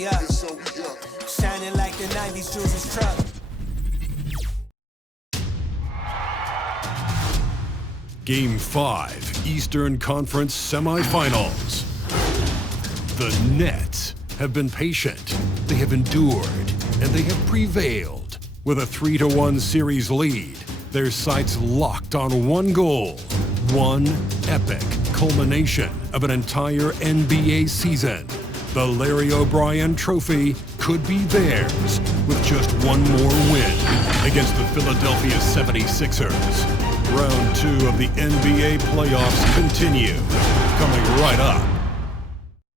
we up. Shining like the 90s Jules' truck. Game 5, Eastern Conference Semifinals. The Nets have been patient, they have endured, and they have prevailed. With a 3-1 series lead, their sights locked on one goal, one epic culmination of an entire NBA season. The Larry O'Brien Trophy could be theirs with just one more win against the Philadelphia 76ers. Round 2 of the NBA playoffs continue, coming right up.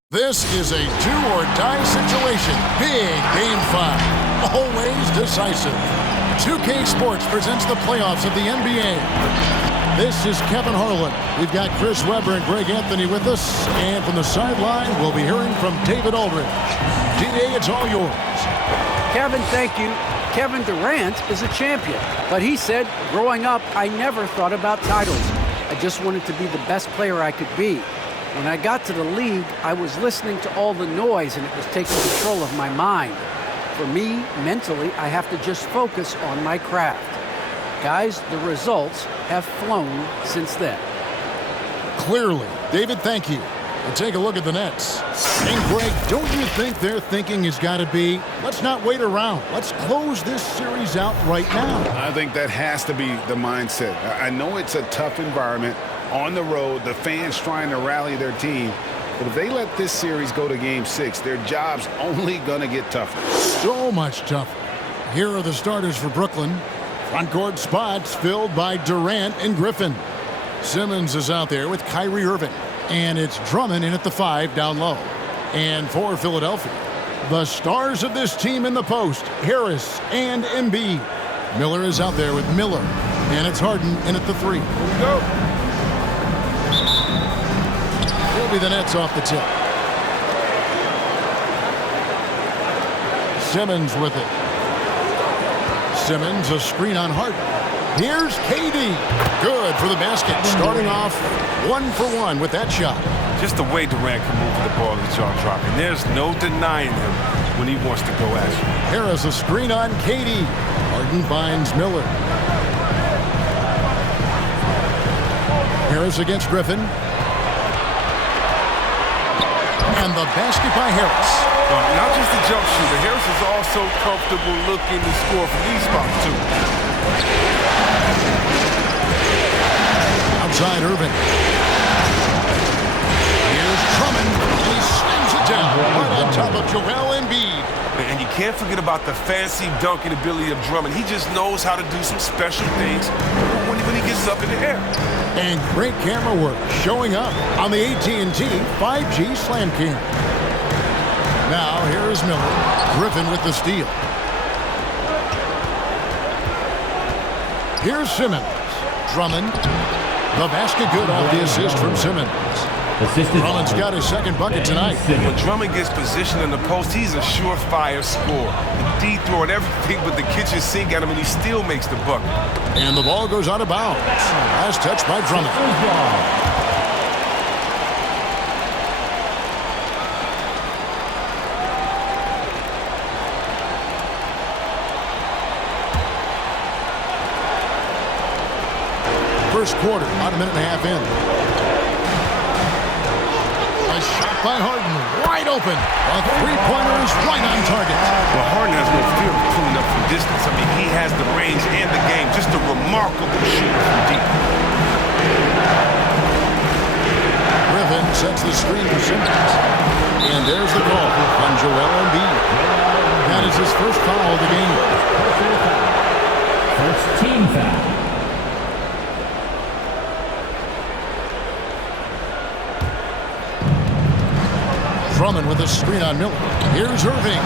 This is a do-or-die situation. Big Game 5. Always decisive. 2K Sports presents the playoffs of the NBA. This is Kevin Harlan. We've got Chris Webber and Greg Anthony with us. And from the sideline, we'll be hearing from David Aldridge. DA, it's all yours. Kevin, thank you. Kevin Durant is a champion. But he said, growing up, I never thought about titles. I just wanted to be the best player I could be. When I got to the league, I was listening to all the noise and it was taking control of my mind. For me, mentally, I have to just focus on my craft. Guys, the results have flown since then. Clearly. David, thank you. And take a look at the Nets. And Greg, don't you think their thinking has got to be, let's not wait around. Let's close this series out right now. I think that has to be the mindset. I know it's a tough environment on the road, the fans trying to rally their team. But if they let this series go to Game 6, their job's only going to get tougher. So much tougher. Here are the starters for Brooklyn. Front court spots filled by Durant and Griffin. Simmons is out there with Kyrie Irving. And it's Drummond in at the 5 down low. And for Philadelphia, the stars of this team in the post, Harris and Embiid. Miller is out there with Miller. And it's Harden in at the 3. Here we go. Will be the Nets off the tip. Simmons with it. Simmons, a screen on Harden. Here's KD. Good for the basket. Starting off 1 for 1 with that shot. Just the way Durant can move the ball is jaw-dropping. There's no denying him when he wants to go at you. Harris, a screen on KD. Harden finds Miller. Harris against Griffin. And the basket by Harris. Not just the jump shooter. Harris is also comfortable looking to score from these spots, too. Outside Irving. Here's Drummond. He slams it down right on top of Joel Embiid. And you can't forget about the fancy dunking ability of Drummond. He just knows how to do some special things when he gets up in the air. And great camera work showing up on the AT&T 5G Slam Cam. Now here is Miller. Griffin with the steal. Here's Simmons. Drummond. The basket good off the assist from Simmons. Drummond's got his second bucket tonight. When Drummond gets positioned in the post, he's a surefire scorer. The D throwing everything but the kitchen sink at him, and he still makes the bucket. And the ball goes out of bounds. Last touch by Drummond. First quarter, about a minute and a half in. A shot by Harden, wide open. A three-pointer is right on target. Well, Harden has no fear of pulling up from distance. I mean, he has the range and the game. Just a remarkable shooter from deep. Griffin sets the screen for Simmons. And there's the call on Joel Embiid. That is his first foul of the game. First team foul. Drummond with a screen on Miller. Here's Irving.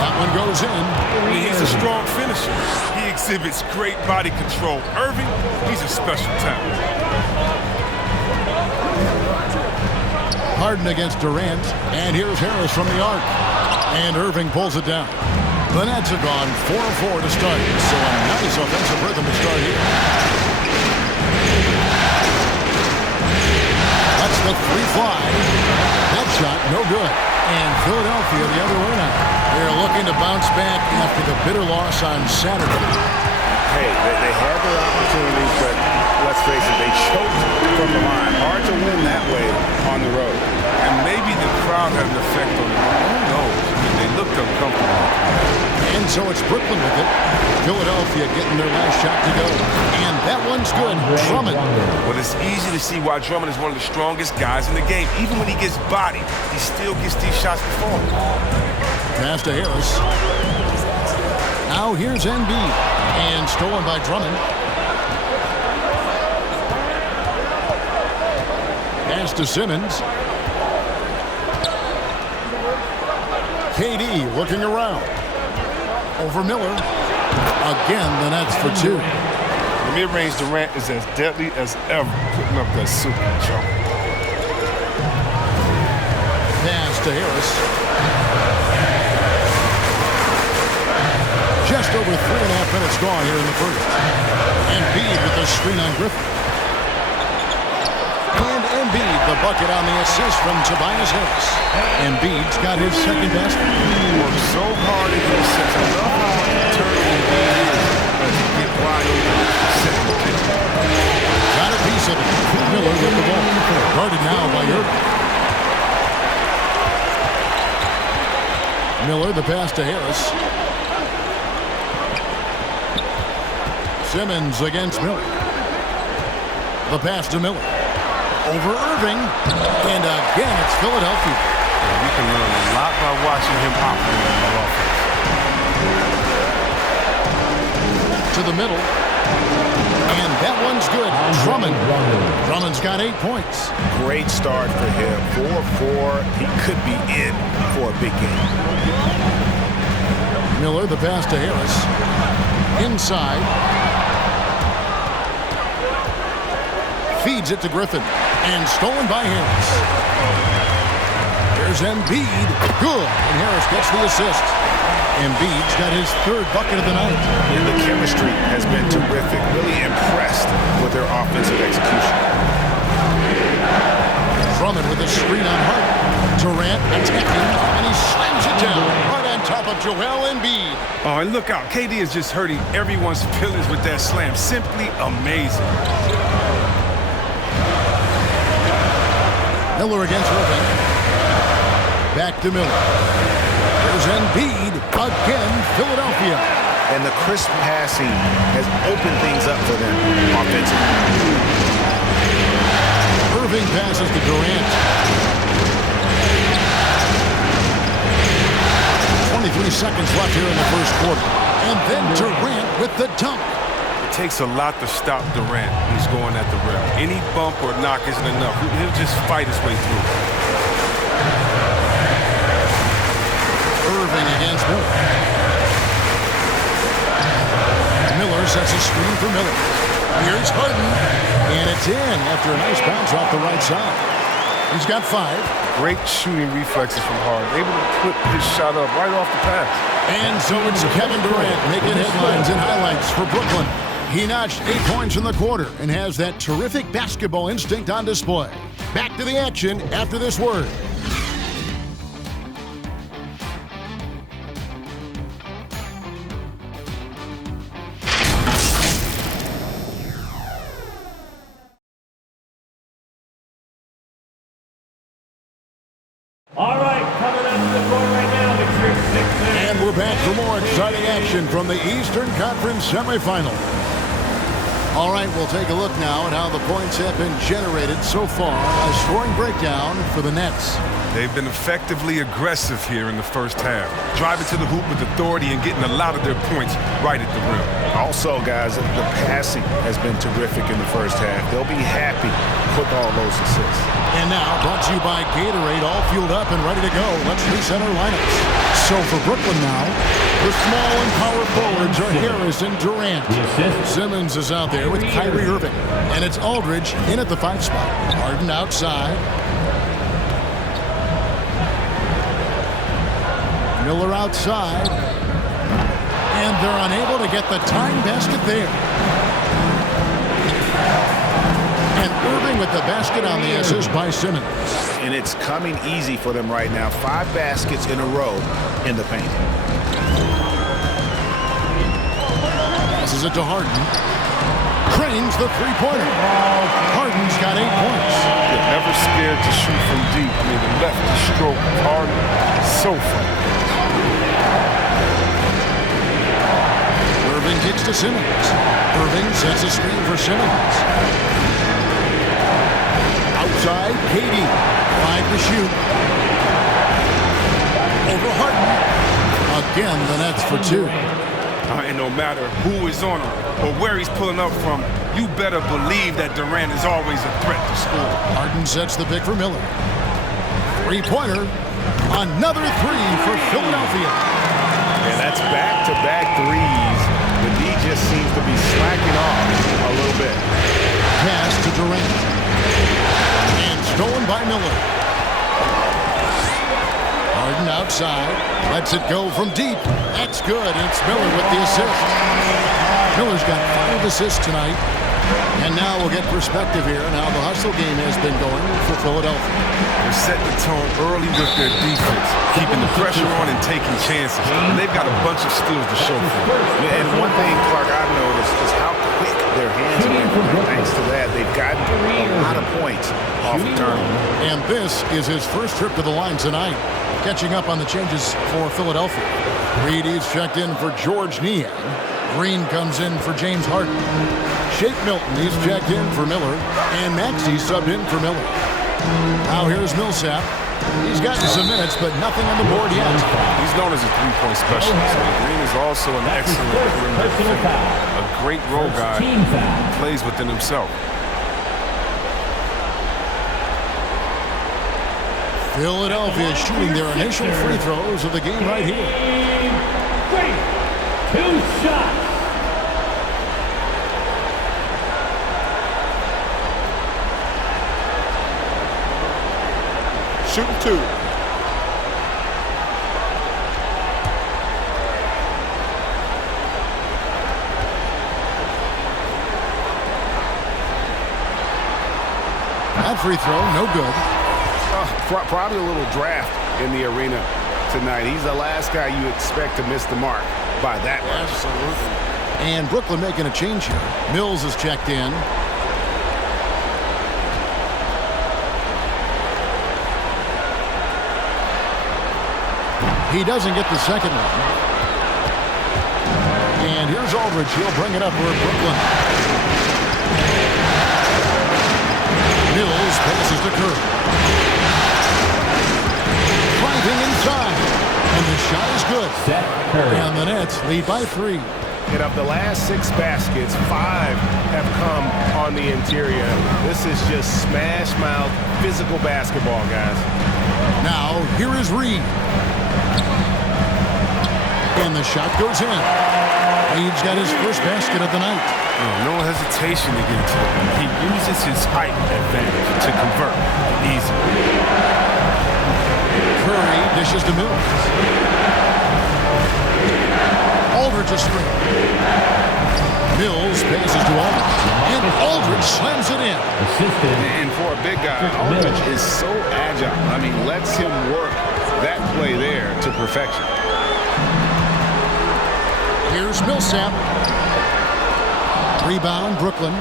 That one goes in. He's a strong finisher. He exhibits great body control. Irving, he's a special talent. Harden against Durant. And here's Harris from the arc. And Irving pulls it down. The Nets have gone 4-4 to start. So a nice offensive rhythm to start here. That's the free fly. That shot, no good. And Philadelphia the other way. looking to bounce back after the bitter loss on Saturday. Hey, they had their opportunities, but let's face it, they choked from the line. Hard to win that way on the road. And maybe the crowd had an effect on them. Who knows? I mean, they looked uncomfortable. And so it's Brooklyn with it. Philadelphia getting their last shot to go. And that one's good. Drummond. Well, it's easy to see why Drummond is one of the strongest guys in the game. Even when he gets bodied, he still gets these shots to fall. Pass to Harris. Now here's Embiid. And stolen by Drummond. Pass to Simmons. KD looking around. Over Miller. Again, the Nets for two. The mid-range Durant is as deadly as ever, putting up that super jump. Pass to Harris. Just over 3.5 minutes gone here in the first. Embiid with the screen on Griffin. And Embiid, the bucket on the assist from Tobias Harris. Embiid's got his second basket. He worked so hard in those sets. I love how determined Embiid is to get wide open and set the pick. Got a piece of it. Miller with the ball. Guarded now by Irving. Miller, the pass to Harris. Simmons against Miller. The pass to Miller. Over Irving. And again, it's Philadelphia. Yeah, we can learn a lot by watching him operate on the offense. To the middle. And that one's good. Drummond. Drummond's got 8 points. Great start for him. 4-4. He could be in for a big game. Miller, the pass to Harris. Inside. Feeds it to Griffin. And stolen by Harris. There's Embiid. Good. And Harris gets the assist. Embiid's got his third bucket of the night. And the chemistry has been terrific. Really impressed with their offensive execution. Drummond with a screen on Harden. Durant attacking. And he slams it down. Right on top of Joel Embiid. Oh, and look out. KD is just hurting everyone's feelings with that slam. Simply amazing. Miller against Irving. Back to Miller. There's Embiid. Again, Philadelphia. And the crisp passing has opened things up for them offensively. Irving passes to Durant. 23 seconds left here in the first quarter. And then Durant with the dunk. It takes a lot to stop Durant when he's going at the rim. Any bump or knock isn't enough. He'll just fight his way through. Irving against Miller. Miller sets a screen for Miller. Here's Harden. And it's in after a nice bounce off the right side. He's got 5. Great shooting reflexes from Harden. Able to put his shot up right off the pass. And so it's Kevin Durant making headlines and highlights for Brooklyn. He notched 8 points in the quarter and has that terrific basketball instinct on display. Back to the action after this word. All right, coming up to the court right now, it's your 6th minute. And we're back for more exciting action from the Eastern Conference semifinal. All right, we'll take a look now at how the points have been generated so far. A scoring breakdown for the Nets. They've been effectively aggressive here in the first half, driving to the hoop with authority and getting a lot of their points right at the rim. Also, guys, the passing has been terrific in the first half. They'll be happy with all those assists. And now, brought to you by Gatorade, all fueled up and ready to go. Let's reset our lineups. So for Brooklyn now, the small and power forwards are Harris and Durant. Simmons is out there with Kyrie Irving. And it's Aldridge in at the 5 spot. Harden outside. Miller outside. And they're unable to get the tying basket there. And Irving with the basket on the assist by Simmons. And it's coming easy for them right now. 5 baskets in a row in the paint. Passes it to Harden. Cranes the three-pointer. Harden's got 8 points. They're never scared to shoot from deep. I mean, the lefty stroke, Harden, so fun. Irving kicks to Simmons. Irving sets a screen for Simmons. Outside, KD. 5 to shoot. Over Harden. Again, the Nets for 2. And no matter who is on him or where he's pulling up from, you better believe that Durant is always a threat to score. Harden sets the pick for Miller. Three-pointer. Another 3 for Philadelphia. And that's back-to-back threes. The D just seems to be slacking off a little bit. Pass to Durant. And stolen by Miller. Harden outside. Lets it go from deep. That's good. And it's Miller with the assist. Miller's got 5 assists tonight. And now we'll get perspective here on how the hustle game has been going for Philadelphia. They're setting the tone early with their defense, keeping the pressure on and taking chances. And they've got a bunch of skills to show for it. And one thing, Clark, I've noticed is how quick their hands have been. Thanks to that, they've gotten a lot of points off the turnover. And this is his first trip to the line tonight. Catching up on the changes for Philadelphia. Reedy's checked in for George Niang. Green comes in for James Harden. Shake Milton, he's checked in for Miller. And Maxey subbed in for Miller. Now here's Millsap. He's gotten some minutes, but nothing on the board yet. He's known as a three-point specialist. Green is also an excellent perimeter defender. A great role guy who plays within himself. Philadelphia shooting their initial free throws of the game right here. 2 shots. Shooting 2. That free throw, no good. Probably a little draft in the arena tonight. He's the last guy you expect to miss the mark by that much. Absolutely. And Brooklyn making a change here. Mills is checked in. He doesn't get the second one. And here's Aldridge. He'll bring it up for Brooklyn. Mills passes to Curry. Driving inside. And the shot is good. And the Nets lead by 3. And of the last 6 baskets, 5 have come on the interior. This is just smash-mouth physical basketball, guys. Now, here is Reed. And the shot goes in. Reed's got his first basket of the night. No hesitation to get to it. He uses his height advantage to convert easily. Curry dishes to Mills. Aldridge a screen. Mills passes to Aldridge. And Aldridge slams it in. And for a big guy, Aldridge is so agile. I mean, lets him work that play there to perfection. Here's Millsap. Rebound, Brooklyn.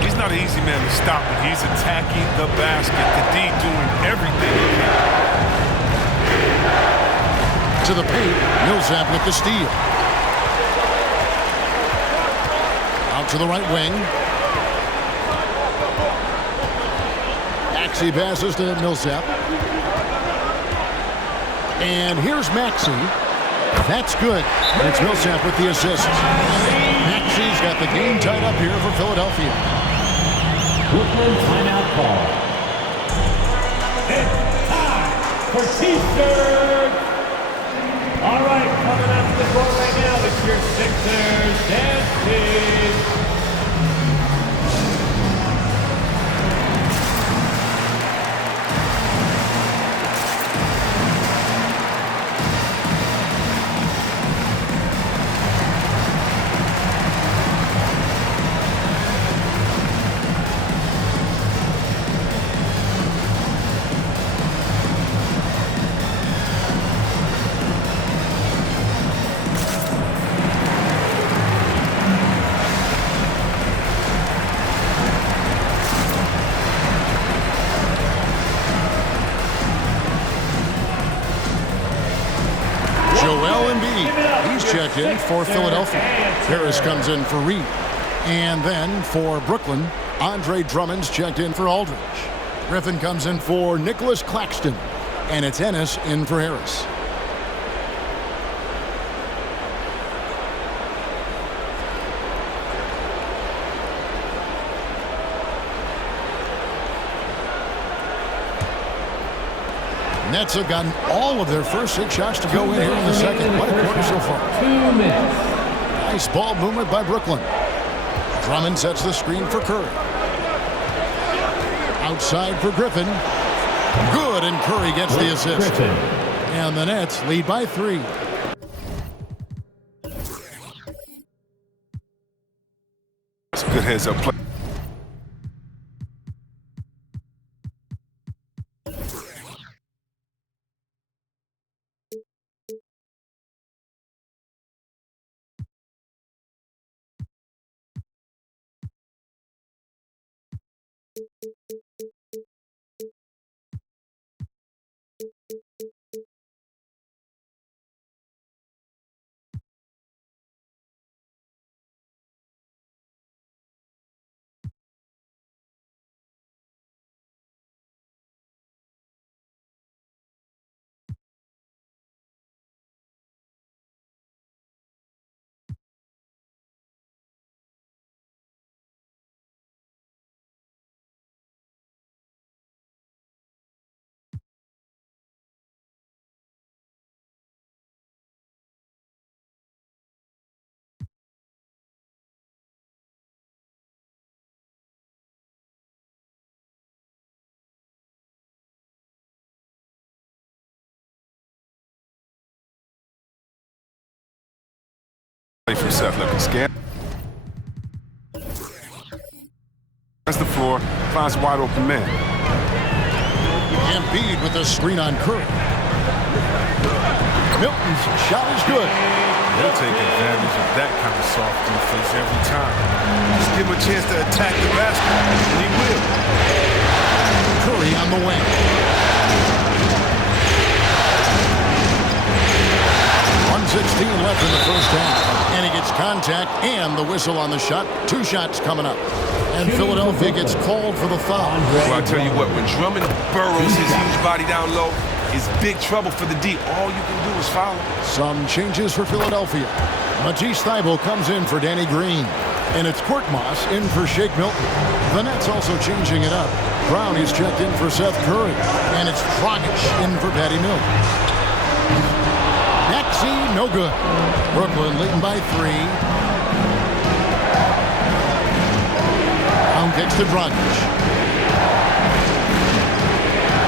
He's not an easy man to stop when he's attacking the basket. The D doing everything he can. To the paint, Millsap with the steal. Out to the right wing. Maxey passes to Millsap. And here's Maxey. That's good. It's Millsap with the assist. Maxey's got the game tied up here for Philadelphia. Brooklyn timeout call. It's time for T-shirts. All right, coming out to the court right now, it's your Sixers dancing. Joel Embiid. He's checked in for Philadelphia. Harris comes in for Reed. And then for Brooklyn, Andre Drummond's checked in for Aldridge. Griffin comes in for Nicholas Claxton. And it's Ennis in for Harris. Nets have gotten all of their first 6 shots to go in here in the second. What a quarter so far. 2 minutes. Nice ball movement by Brooklyn. Drummond sets the screen for Curry. Outside for Griffin. Good, and Curry gets the assist. Griffin. And the Nets lead by 3. It's a good heads-up play. From Seth looking scared. That's the floor. Finds a wide open man. Embiid with a screen on Curry. Milton's shot is good. He'll take advantage of that kind of soft defense every time. Just give him a chance to attack the basket, and he will. Curry on the wing. 1:16 left in the first half. And he gets contact and the whistle on the shot. 2 shots coming up. And Philadelphia gets called for the foul. Well, I tell you what, when Drummond burrows his huge body down low, it's big trouble for the D. All you can do is foul him. Some changes for Philadelphia. Matisse Thybulle comes in for Danny Green. And it's Korkmaz in for Shake Milton. The Nets also changing it up. Brown is checked in for Seth Curry. And it's Dragic in for Patty Mills. Maxey, no good. Brooklyn leading by 3. Brown kicks to Dragic.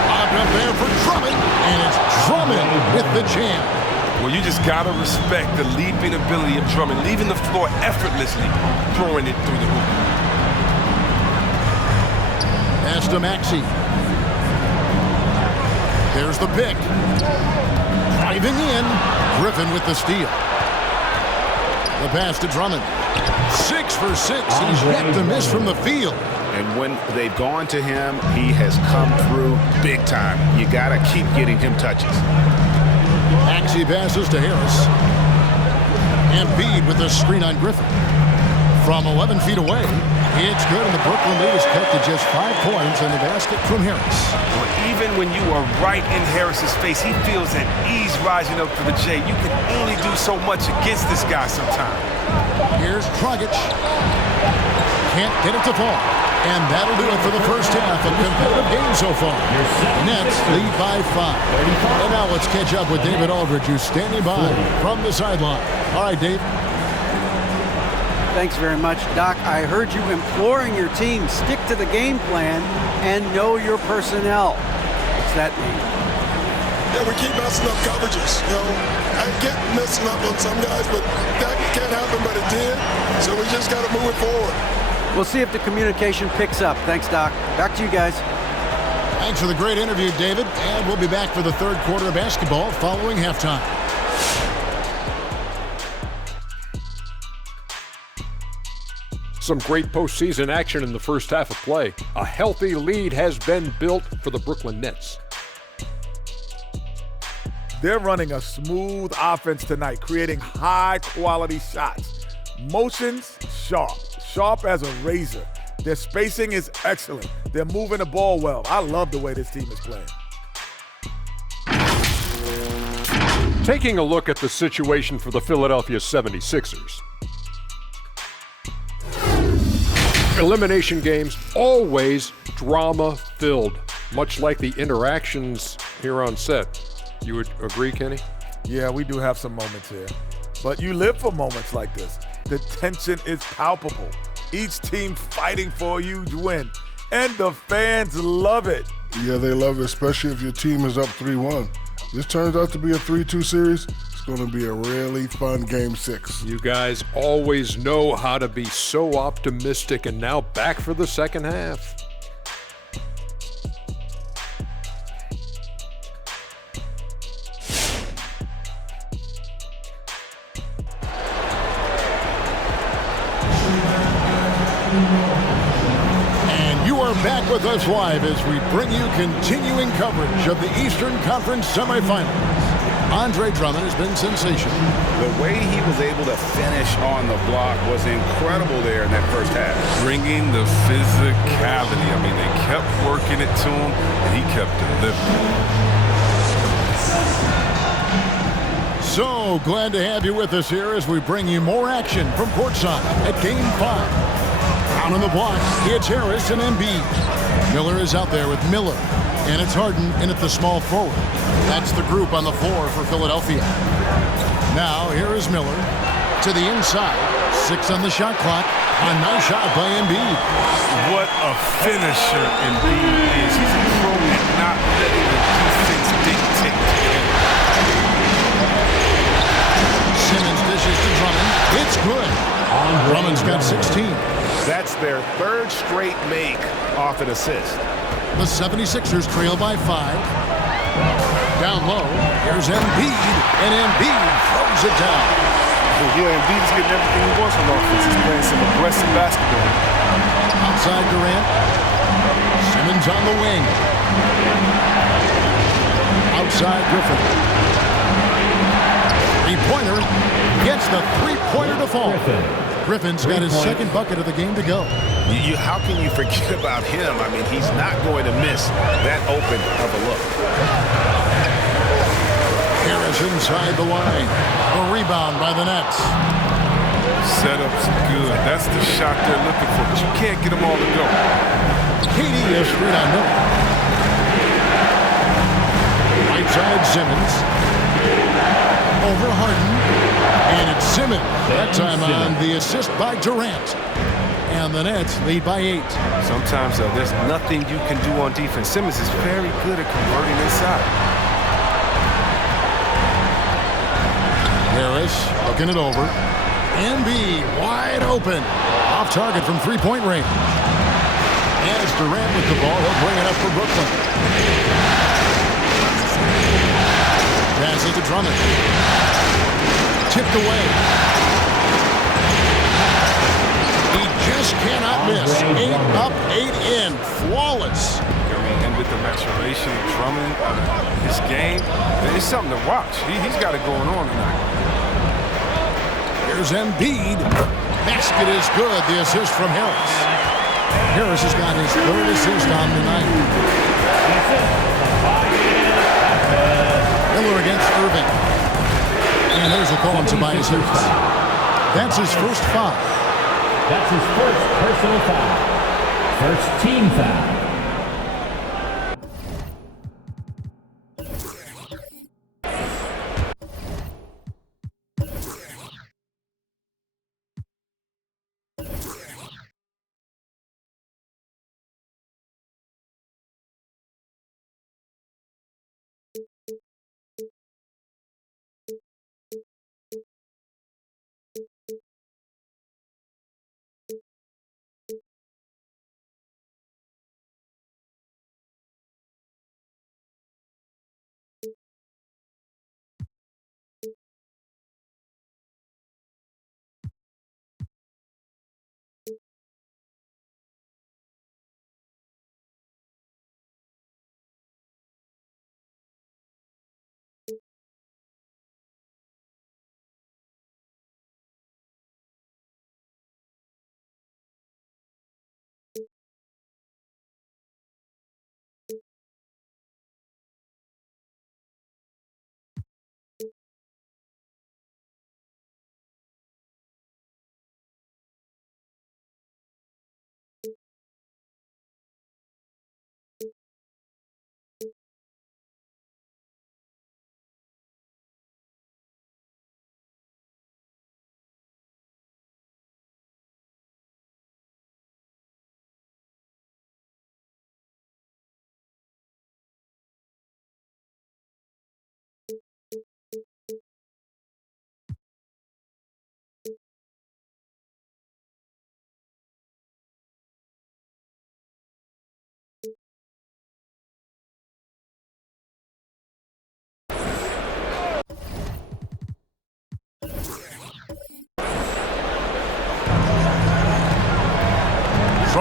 Lobbed up there for Drummond. And it's Drummond with the jam. Well, you just got to respect the leaping ability of Drummond, leaving the floor effortlessly, throwing it through the hoop. Pass to Maxey. There's the pick. Driving in. Griffin with the steal. The pass to Drummond. 6 for 6. He's yet to miss from the field. And when they've gone to him, he has come through big time. You got to keep getting him touches. Maxey passes to Harris. Embiid with the screen on Griffin. From 11 feet away, it's good, and the Brooklyn lead is cut to just 5 points and the basket from Harris. Well, even when you are right in Harris's face, he feels at ease rising up for the J. You can only do so much against this guy sometimes. Here's Dragic. Can't get it to fall. And that'll do it for the first half. A competitive game so far. Nets lead by 5. And now let's catch up with David Aldridge, who's standing by from the sideline. All right, Dave. Thanks very much, Doc. I heard you imploring your team, stick to the game plan and know your personnel. What's that mean? Yeah, we keep messing up coverages. You know, I get messing up on some guys, but that can't happen, but it did. So we just got to move it forward. We'll see if the communication picks up. Thanks, Doc. Back to you guys. Thanks for the great interview, David. And we'll be back for the third quarter of basketball following halftime. Some great postseason action in the first half of play. A healthy lead has been built for the Brooklyn Nets. They're running a smooth offense tonight, creating high-quality shots. Motions, sharp as a razor. Their spacing is excellent. They're moving the ball well. I love the way this team is playing. Taking a look at the situation for the Philadelphia 76ers. Elimination games, always drama-filled, much like the interactions here on set. You would agree, Kenny? Yeah, we do have some moments here. But you live for moments like this. The tension is palpable. Each team fighting for a huge win. And the fans love it. Yeah, they love it, especially if your team is up 3-1. This turns out to be a 3-2 series. It's going to be a really fun Game 6. You guys always know how to be so optimistic, and now back for the second half. And you are back with us live as we bring you continuing coverage of the Eastern Conference semifinals. Andre Drummond has been sensational. The way he was able to finish on the block was incredible there in that first half. Bringing the physicality. I mean, they kept working it to him, and he kept delivering. So glad to have you with us here as we bring you more action from courtside at Game 5. Down on the block, it's Harris and Embiid. Miller is out there with Miller. And it's Harden in at the small forward. That's the group on the floor for Philadelphia. Now, here is Miller to the inside. 6 on the shot clock. A nice shot by Embiid. What a finisher Embiid is. He's a pro at not letting the defense dictate to him. Simmons dishes to Drummond. It's good. Drummond's got 16. That's their third straight make off an assist. The 76ers trail by 5. Down low, here's Embiid, and Embiid throws it down. Yeah, Embiid's getting everything he wants from offense. He's playing some aggressive basketball. Outside Durant. Simmons on the wing. Outside Griffin. Three-pointer gets the three-pointer to fall. Griffin's got his second bucket of the game to go. How can you forget about him? I mean, he's not going to miss that open of a look. Harris inside the line. A rebound by the Nets. Setup's good. That's the shot they're looking for, but you can't get them all to go. KD is straight on middle. Right side Simmons. Over Harden. And it's Simmons. That time on the assist by Durant. And the Nets lead by 8. Sometimes there's nothing you can do on defense. Simmons is very good at converting inside. Harris looking it over. Embiid wide open. Off target from three-point range. As Durant with the ball, he'll bring it up for Brooklyn. Passes to Drummond. Tipped away. He just cannot miss. 8 up, 8 in. Flawless. And with the maturation of Drummond, his game, it's something to watch. He's got it going on tonight. Here's Embiid. Basket is good. The assist from Harris. Harris has got his third assist on the night. Miller against Irving. And there's a call on Tobias Harris. That's his first foul. That's his first personal foul. First team foul.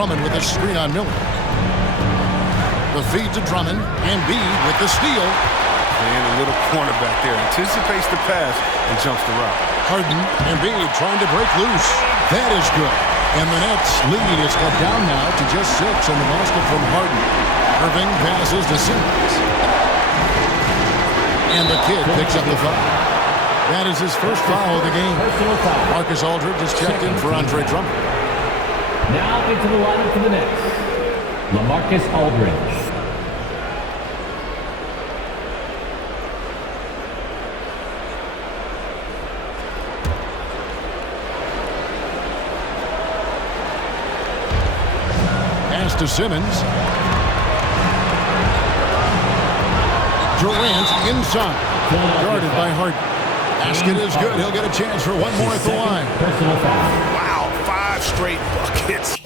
Drummond with a screen on Miller. The feed to Drummond. Embiid with the steal. And a little cornerback there. Anticipates the pass and jumps the route. Harden. Embiid trying to break loose. That is good. And the Nets lead is cut down now to just 6 on the basket from Harden. Irving passes to Simmons. And the kid picks up the foul. That is his first foul of the game. Marcus Aldridge just checked in for Andre Drummond. Now into the lineup for the Nets, LaMarcus Aldridge. Pass to Simmons. Durant inside. Guarded by Harden. Basket is good. He'll get a chance for one more at the line. Personal foul. Wow, 5 straight buckets.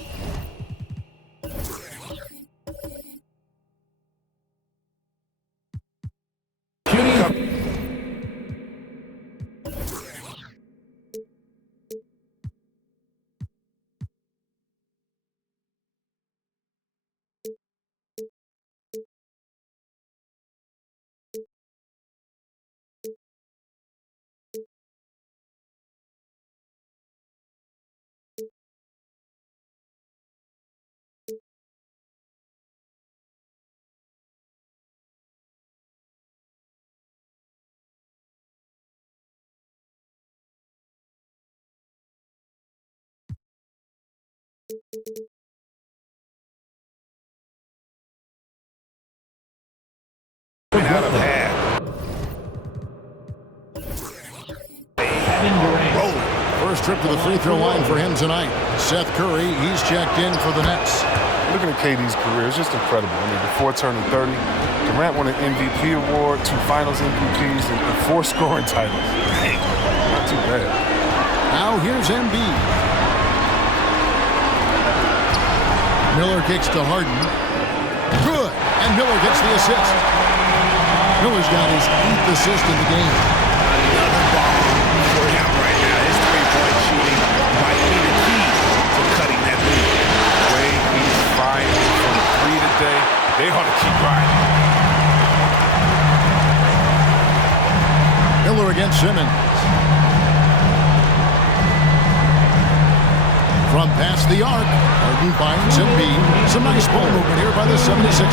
Out of half. First trip to the free throw line for him tonight. Seth Curry, he's checked in for the Nets. Looking at KD's career, it's just incredible. I mean, before turning 30, Durant won an MVP award, 2 Finals MVPs, and 4 scoring titles. Dang, not too bad. Now here's Embiid. Miller kicks to Harden. Good, and Miller gets the assist. Miller's got his 8th assist in the game. Another ball for him right now. His three-point shooting might be the key to cutting that lead. The way he's firing from 3 today, they ought to keep riding. Miller against Simmons. From past the arc, Harden finds Embiid. Some nice ball movement here by the 76ers.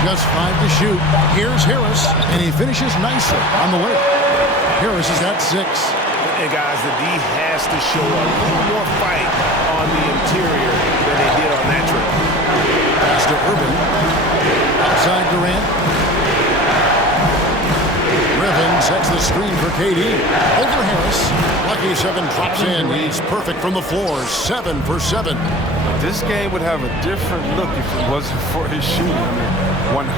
Just 5 to shoot. Here's Harris, and he finishes nicely on the way. Harris has got 6. And guys, the D has to show a little more fight on the interior than they did on that trip. Pass to Irving. Outside Durant. Griffin sets the screen for KD. Over Harris. Lucky 7 drops in. He's perfect from the floor. 7 for 7. This game would have a different look if it wasn't for his shooting. I mean, 100%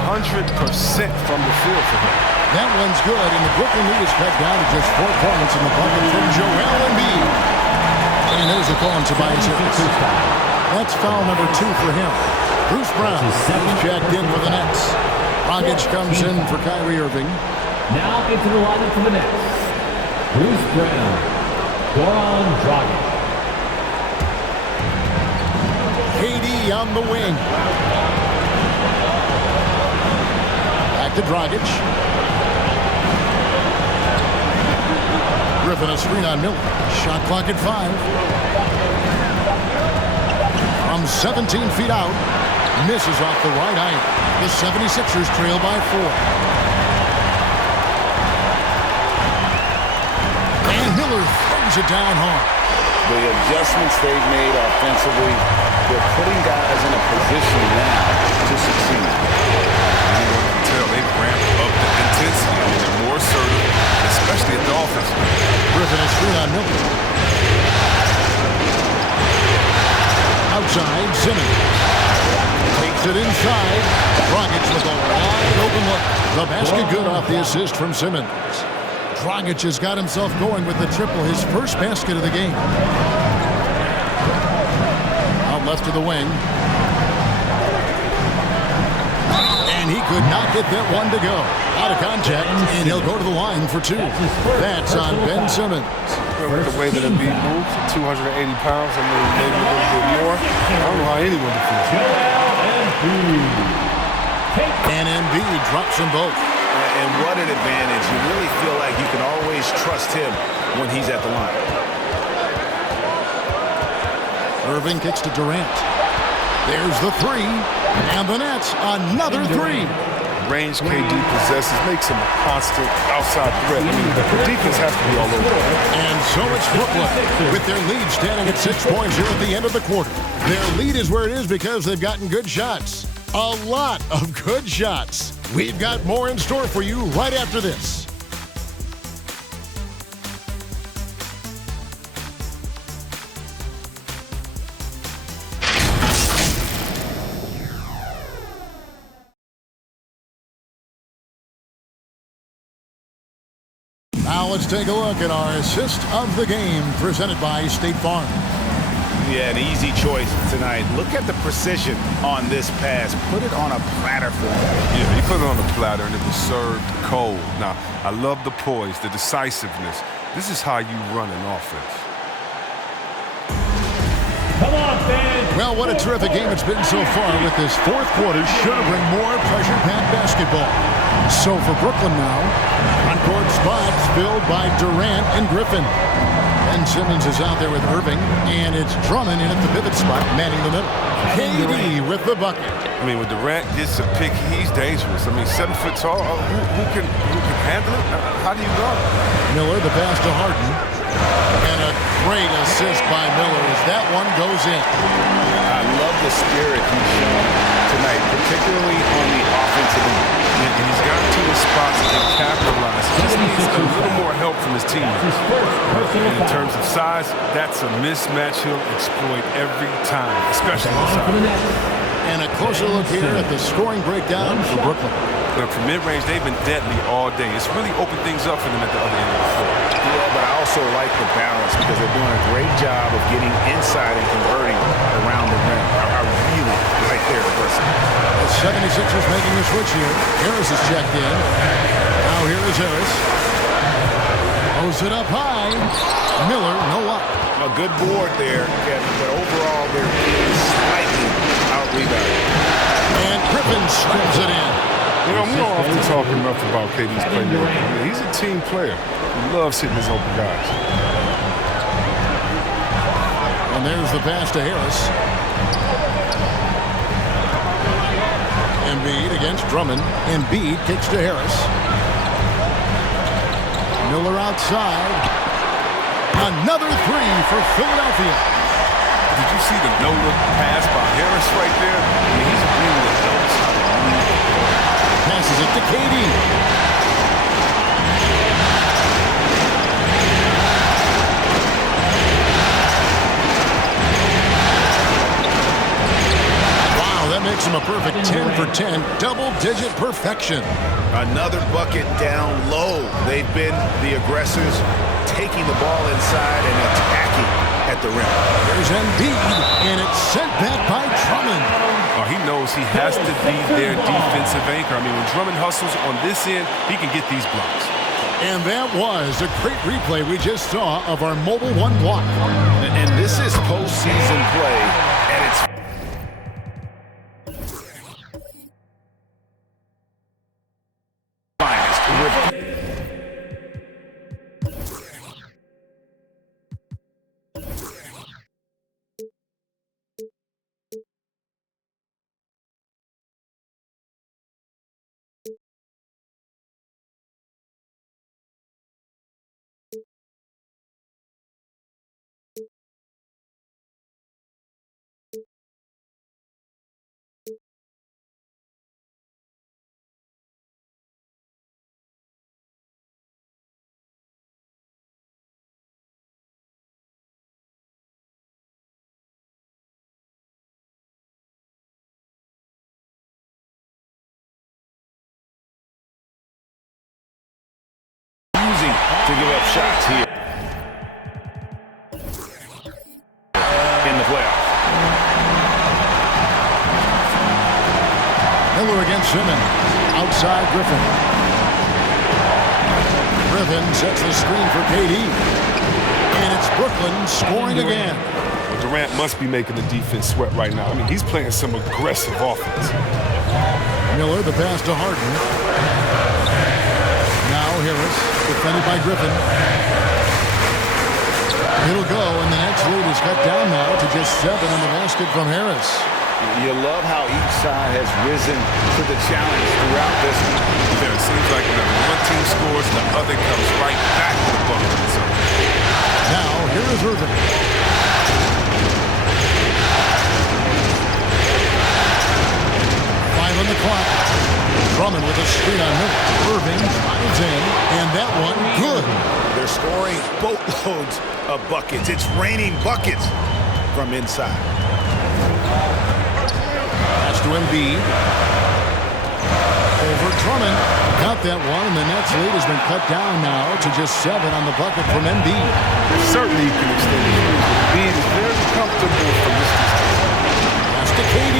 from the field for him. That one's good, and the Brooklyn lead is cut down to just 4 points in the bucket from Joel Embiid. And there's a call on Tobias Harris. That's foul number 2 for him. Bruce Brown checked in for the Nets. Dragic comes in for Kyrie Irving. Now into the lineup for the Nets, Bruce Brown, Goran Dragic. KD on the wing. Back to Dragic. Griffin a screen on Miller. Shot clock at 5. From 17 feet out. Misses off the right iron. The 76ers trail by 4. And Miller throws it down hard. The adjustments they've made offensively, they're putting guys in a position now to succeed. You can tell they've ramped up the intensity. I mean, they're more assertive, especially at the offensive. Griffin a screen on Miller. Outside, Simmons. Takes it inside. Dragic with a wide open look. The basket good off the assist from Simmons. Dragic has got himself going with the triple, his first basket of the game. Out left to the wing. And he could not get that one to go. Out of contact, and he'll go to the line for 2. That's on Ben Simmons. with the way that Embiid moves, 280 pounds, I mean, maybe a little bit more. I don't know how anyone defeats him. And Embiid drops them both. And what an advantage. You really feel like you can always trust him when he's at the line. Irving kicks to Durant. There's the three. And the Nets, another three. Range KD possesses makes him a constant outside threat. I mean, the defense has to be all over. And so it's Brooklyn with their lead standing at 6 points here at the end of the quarter. Their lead is where it is because they've gotten good shots. A lot of good shots. We've got more in store for you right after this. Now let's take a look at our assist of the game presented by State Farm. Yeah, an easy choice tonight. Look at the precision on this pass. Put it on a platter for him. Yeah, he put it on a platter and it was served cold. Now, I love the poise, the decisiveness. This is how you run an offense. Come on, fans. Well, what a terrific game it's been so far with this fourth quarter. Sure to bring more pressure-packed basketball. So for Brooklyn now, front-court spots filled by Durant and Griffin. Ben Simmons is out there with Irving, and it's Drummond in at the pivot spot, manning the middle. KD with the bucket. I mean, when Durant gets a pick, he's dangerous. I mean, 7 foot tall. Who can handle it? How do you guard it? Miller, the pass to Harden. And a great assist by Miller as that one goes in. I love the spirit he's shown tonight, particularly on the offensive end. And he's gotten to his spots and capitalized. He just needs a little more help from his team. And in terms of size, that's a mismatch he'll exploit every time, especially inside. And a closer look here at the scoring breakdown for Brooklyn. But from mid-range, they've been deadly all day. It's really opened things up for them at the other end of the floor. Yeah, but I also like the balance because they're doing a great job of getting inside and converting around the rim. I really like their aggressive. The 76ers making the switch here. Harris is checked in. Now here is Harris. Throws it up high. Miller, no luck. A good board there, Kevin, but overall they're slightly out-rebounded. And Griffin screws it in. You know, we don't often talk enough about KD's playmaking. I mean, he's a team player. He loves hitting his open guys. And there's the pass to Harris. Embiid against Drummond. Embiid kicks to Harris. Miller outside. Another three for Philadelphia. Did you see the no-look pass by Harris right there? I mean, he's really knows how to move. Passes it to KD. Wow, that makes him a perfect 10 for 10, double-digit perfection. Another bucket down low. They've been the aggressors, taking the ball inside and attacking at the rim. There's Embiid, and it's sent back by Drummond. Oh, he knows he has to be their defensive anchor. I mean, when Drummond hustles on this end, he can get these blocks. And that was a great replay we just saw of our Mobile One block. And this is postseason play at its finest. To give up shots here in the playoffs. Miller against Simmons. Outside Griffin. Griffin sets the screen for KD. scoring again. Well, Durant must be making the defense sweat right now. I mean, he's playing some aggressive offense. Miller, the pass to Harden. Now Harris, defended by Griffin. It'll go, and the Nets lead is cut down now to just 7 on the basket from Harris. You love how each side has risen to the challenge throughout this one. Yeah, it seems like whenever one team scores, the other comes right back to the bucket. So. Now, here is Irving. Five on the clock. Drummond with a screen on Miller. Irving drives in, and that one good. They're scoring boatloads of buckets. It's raining buckets from inside. Pass to Embiid. Over Drummond. Got that one, and the Nets lead has been cut down now to just 7 on the bucket from Embiid. Certainly you can extend the lead. Embiid is very comfortable from this distance. Pass to KD.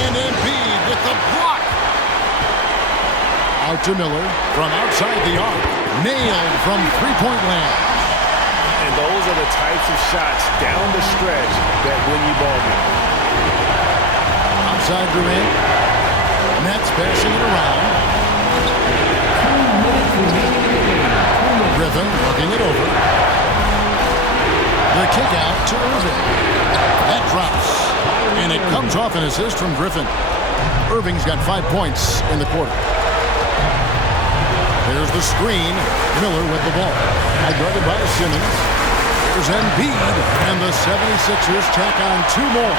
And Embiid with the block. Out to Miller from outside the arc. Nailed from three-point land. And those are the types of shots down the stretch that win you ball games. Outside Durant. Nets passing it around. Griffin looking it over. The kick out to Irving. That drops. And it comes off an assist from Griffin. Irving's got 5 points in the quarter. There's the screen. Miller with the ball. Guarded by Simmons. There's Embiid. And the 76ers tack on 2 more.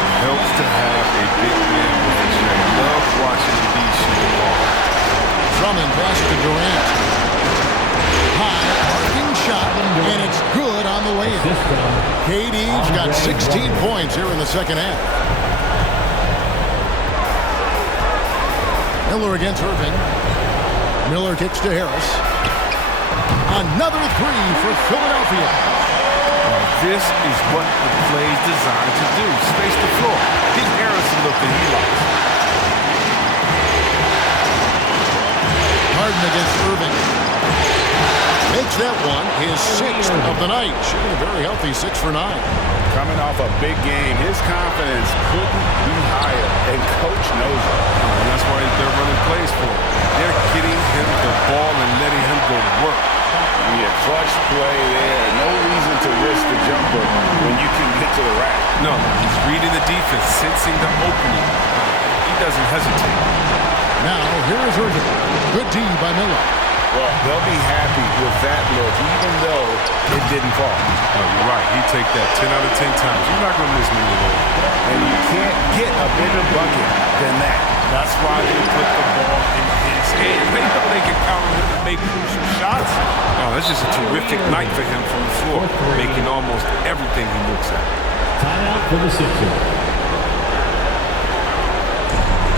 It helps to have a big man with the check. Love watching Embiid shoot the ball. Drummond pass to Durant. High arcing shot, and it's good on the way in. KD's got 16 points here in the second half. Miller against Irving. Miller kicks to Harris. Another 3 for Philadelphia. This is what the play is designed to do. Space the floor. Get Harris a look that he likes. Harden against Irving. Makes that one his 6th of the night. Shooting a very healthy 6 for 9. Coming off a big game, his confidence couldn't be higher, and Coach knows it. And that's why they're running plays for him. They're getting him the ball and letting him go to work. Yeah, clutch play there. No reason to risk the jumper when you can get to the rack. No, he's reading the defense, sensing the opening. He doesn't hesitate. Now, here is Irving. Good D by Miller. Well, they'll be happy with that look, even though it didn't fall. Oh, you're right. He take that 10 out of 10 times. You're not going to miss many of those. And you can't get a bigger bucket than that. That's why they put the ball in his hands. They know they can count on him to make crucial shots. Oh, that's just a terrific night for him from the floor, making almost everything he looks at. Timeout for the Sixers.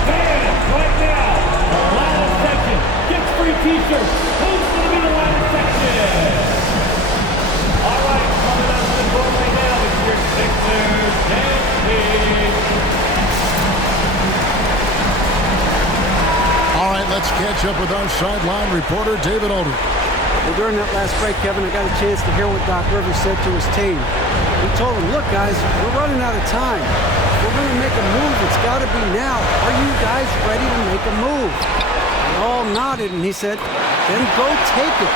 Fans, right now, Atlanta section gets free T-shirts. Who's going to be the Atlanta section? All right, coming out to the court right now is your Sixers dancing. All right, let's catch up with our sideline reporter, David Aldridge. Well, during that last break, Kevin, I got a chance to hear what Doc Rivers said to his team. He told them, look, guys, we're running out of time. We're going to make a move. It's got to be now. Are you guys ready to make a move? They all nodded, and he said, then go take it,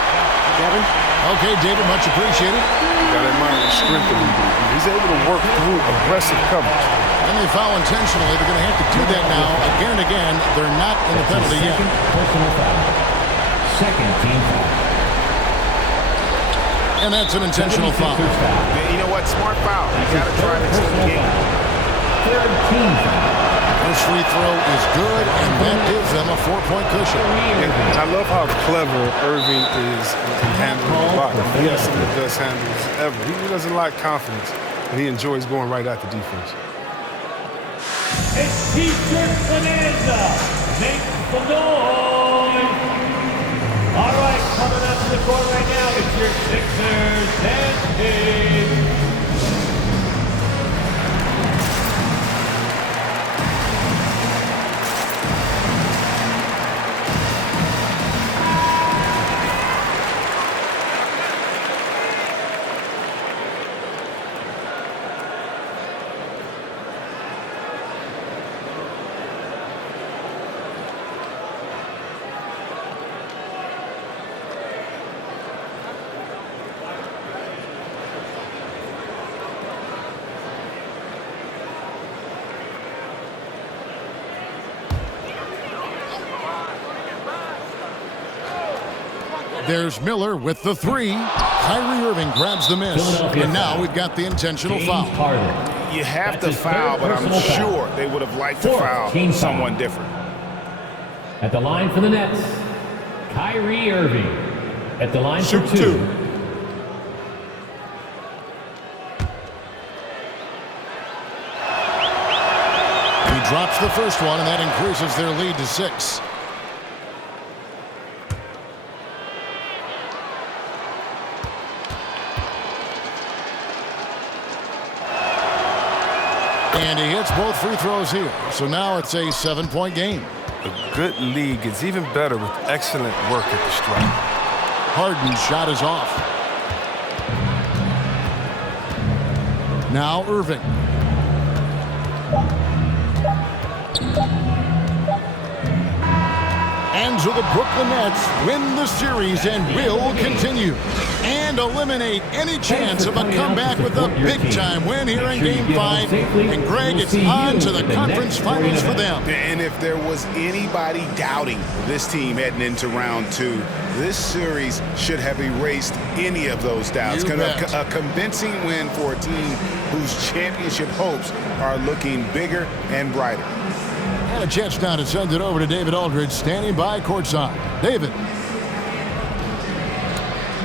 Kevin. Okay, David, much appreciated. You got to admire the strength of him. He's able to work through aggressive coverage. And they foul intentionally. They're going to have to do that now again and again. They're not in the penalty yet. Personal foul. Second team foul. And that's an intentional foul. Yeah, you know what? Smart foul. You got to try the team game. Third team foul. First free throw is good, and that gives them a 4-point cushion. And I love how clever Irving is in handling the block. He has some of the best handles ever. He doesn't lack confidence, and he enjoys going right at the defense. It's T-shirt bonanza. Make some noise. All right, coming up to the court right now, it's your Sixers dancing. There's Miller with the three. Kyrie Irving grabs the miss. And now we've got the intentional foul. You have to foul, but I'm sure they would have liked to foul someone different. At the line for the Nets, Kyrie Irving. At the line for two. He drops the first one, and that increases their lead to 6. And he hits both free throws here. So now it's a 7-point game. A good league is even better with excellent work at the stripe. Harden's shot is off. Now Irving. And so the Brooklyn Nets win the series and will continue and eliminate any chance of a comeback with a big-time win here in Game 5. And Greg, it's on to the conference finals for them. And if there was anybody doubting this team heading into round 2, this series should have erased any of those doubts. A convincing win for a team whose championship hopes are looking bigger and brighter. And a chance now to send it over to David Aldridge, standing by courtside. David.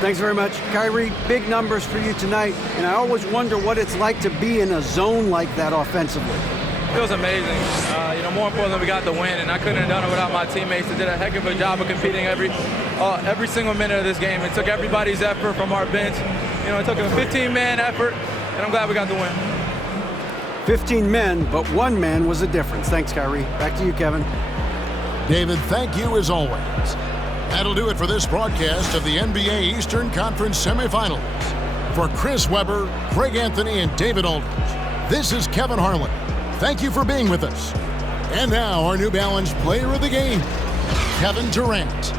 Thanks very much. Kyrie, big numbers for you tonight, and I always wonder what it's like to be in a zone like that offensively. It was amazing. More importantly, we got the win, and I couldn't have done it without my teammates. They did a heck of a job of competing every single minute of this game. It took everybody's effort from our bench. It took a 15-man effort, and I'm glad we got the win. 15 men, but one man was the difference. Thanks, Kyrie. Back to you, Kevin. David, thank you as always. That'll do it for this broadcast of the NBA Eastern Conference Semifinals. For Chris Webber, Greg Anthony, and David Aldridge, this is Kevin Harlan. Thank you for being with us. And now our New Balance player of the game, Kevin Durant.